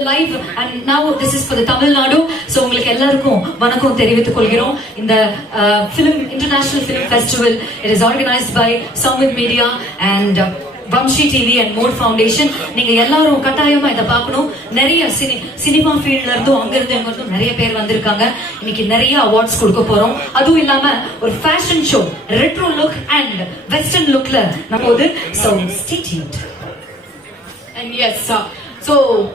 live and now this is for the Tamil Nadu. So உங்களுக்கு எல்லாருக்கும் வணக்கம் தெரிவித்துக் கொள்கிறோம். இந்த film International Film Festival, it is organized by Samvid Media and Vamshi TV and Mode Foundation. நீங்க எல்லாரும் கட்டாயமா இத பார்க்கணும். நிறைய சினிமா ஃபீல்ட்ல இருந்து அங்க இருந்து நிறைய பேர் வந்திருக்காங்க. இன்னைக்கு நிறைய அவார்ட்ஸ் கொடுக்க போறோம். அதுவும் இல்லாம ஒரு fashion show, retro look and western லுக்ல நமது. So stay tuned. And yes sir, so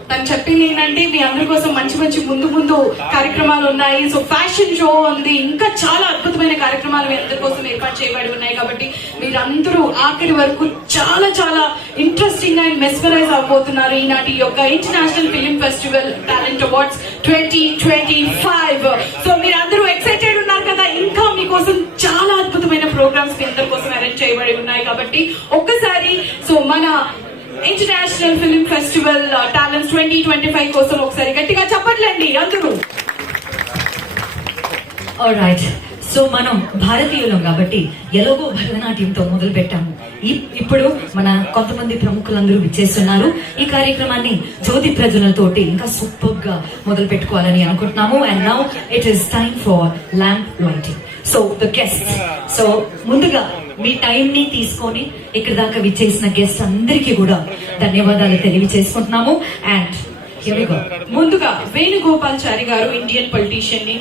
తను చెప్పింది ఏంటంటే మీ అందరి కోసం మంచి మంచి ముందు కార్యక్రమాలు ఉన్నాయి. సో ఫ్యాషన్ షో ఉంది, ఇంకా చాలా అద్భుతమైన కార్యక్రమాలు మీ అందరి కోసం ఏర్పాటు చేయబడి ఉన్నాయి. కాబట్టి మీరందరూ ఆఖరి వరకు చాలా చాలా ఇంట్రెస్టింగ్ అండ్ మెస్మరైజ్ అవబోతున్నారు ఈనాటి యొక్క international film festival talent awards 2025. So మీరందరూ ఎక్సైటెడ్ ఉన్నారు కదా, ఇంకా మీకోసం చాలా అద్భుతమైన ప్రోగ్రామ్స్ మీ అందరి కోసం అరేంజ్ చేయబడి ఉన్నాయి. కాబట్టి ఒక్కసారి సో మన ఇంటర్నేషనల్ ఫిలిం ఫెస్టివల్ టాలెంట్స్ 2025 కోసం ఒకసారి గట్టిగా చెప్పట్లేండి అందరూ. ఆల్రైట్, సో మనం భారతీయులం కాబట్టి ఎలాగో భరతనాట్యంతో మొదలు పెట్టాము. ఇప్పుడు మన కొంతమంది ప్రముఖులందరూ విచ్చేస్తున్నారు. ఈ కార్యక్రమాన్ని జ్యోతి ప్రజ్వలతోటి ఇంకా సూపర్ గా మొదలు పెట్టుకోవాలని అనుకుంటున్నాము. And now it is time for lamp lighting. So the guest, so ముందుగా మీ టైం ని తీసుకొని ఇక్కడ దాకా విచ్చేసిన గెస్ట్ అందరికీ కూడా ధన్యవాదాలు తెలియజేసుకుంటున్నాము. అండ్ ముందుగా వేణుగోపాల్చారి గారు, ఇండియన్ పొలిటీషియన్ ని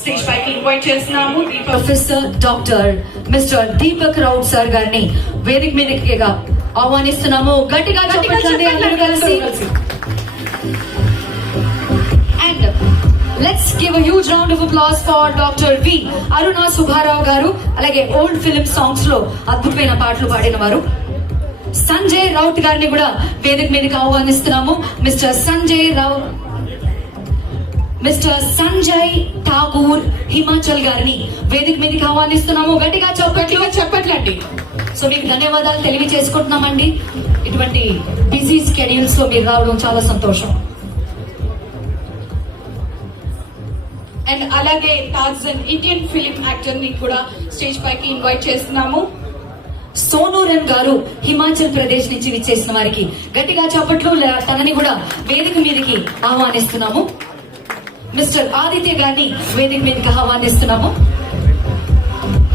స్టేజ్ పైకి ఇన్వైట్ చేస్తున్నాము. Professor doctor mister Deepak Raut sir గారిని వేదిక మీదకి ఆహ్వానిస్తున్నాము. గట్టిగా కలిసి. And let's give a huge round of applause for Dr. V. Aruna Subharao garu, alage old film songs lo adbhutamaina paatlu paadina varu. Sanjay Raut garni kuda vedik meediki ఆహ్వానిస్తున్నాము. Mr. Sanjay Thakur Himachal గారిని వేదిక మీదకి ఆహ్వానిస్తున్నాము. గట్టిగా చెప్పట్లండి. So మీకు ధన్యవాదాలు తెలియజేసుకుంటున్నామండి. ఇటువంటి busy schedules లో మీరు రావడం చాలా సంతోషం. అండ్ అలాగే టార్జన్ ఇండియన్ ఫిలిం యాక్టర్ ని కూడా స్టేజ్ పైకి ఇన్వైట్ చేస్తున్నాము. సోనూరన్ గారు హిమాచల్ ప్రదేశ్ నుంచి విచ్చేసిన వారికి గట్టిగా చప్పట్లు. తనని కూడా వేదిక మీదకి ఆహ్వానిస్తున్నాము. మిస్టర్ ఆదిత్య గారిని వేదిక మీదకి ఆహ్వానిస్తున్నాము.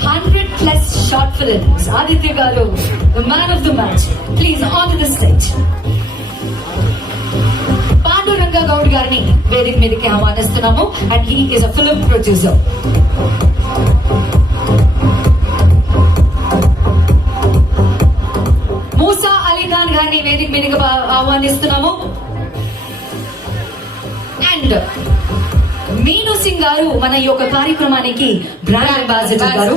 100+ షార్ట్ ఫిల్మ్స్ ఆదిత్య గారు, the man of the match, please on to the stage. Panduranga Goud గారిని వేదిక మీదకి ఆహ్వానిస్తున్నాము. And he is a film producer. Moosa Ali Khan గారిని వేదిక మీదకి ఆహ్వానిస్తున్నాము. అండ్ మీను సింగ్ గారు మన ఈ యొక్క కార్యక్రమానికి బ్రాండ్ అంబాసిడర్ గారు.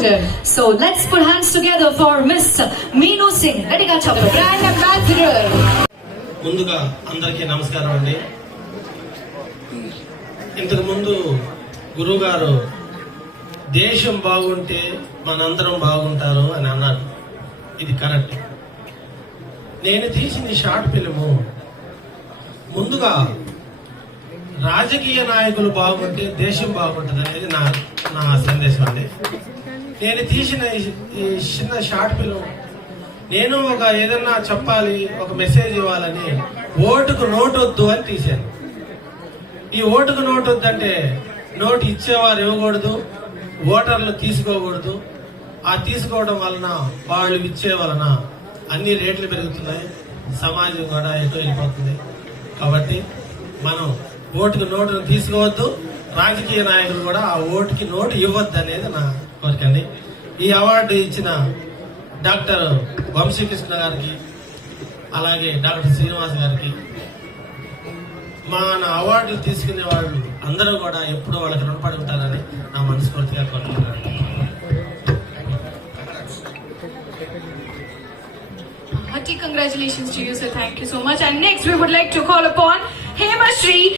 So let's put hands together for miss Meenu Singh. గట్టిగా చెప్పండి, బ్రాండ్ అంబాసిడర్. ముందుగా అందరికీ నమస్కారం అండి. ఇంతకు ముందు గురువు గారు దేశం బాగుంటే మనందరం బాగుంటారు అని అన్నారు. ఇది కరెక్ట్. నేను తీసిన షార్ట్ ఫిల్ము ముందుగా రాజకీయ నాయకులు బాగుంటే దేశం బాగుంటుంది అనేది నా సందేశం అండి. నేను తీసిన ఈ చిన్న షార్ట్ ఫిల్మ్ నేను ఒక ఏదన్నా చెప్పాలి, ఒక మెసేజ్ ఇవ్వాలని ఓటుకు నోటొద్దు అని తీశాను. ఈ ఓటుకు నోటొద్దు అంటే నోటు ఇచ్చేవారు ఇవ్వకూడదు, ఓటర్లు తీసుకోకూడదు. ఆ తీసుకోవడం వలన వాళ్ళు ఇచ్చే వలన అన్ని రేట్లు పెరుగుతున్నాయి, సమాజం కూడా ఎటో వెళ్ళిపోతుంది. కాబట్టి మనం ఓటుకు నోటును తీసుకోవద్దు, రాజకీయ నాయకులు కూడా ఆ ఓటుకి నోటు ఇవ్వద్దు అనేది నా కోరికండి. ఈ అవార్డు ఇచ్చిన డాక్టర్ వంశీకృష్ణ గారికి, అలాగే డాక్టర్ శ్రీనివాస్ గారికి, మన అవార్డులు తీసుకునే వాళ్ళు అందరూ కూడా ఎప్పుడూ వాళ్ళకి రుణపడి ఉంటారని నా మనస్ఫూర్తిగా కోరుకుంటున్నాను. Congratulations to you, sir. Thank you so much. And next we would like to call upon Hemashri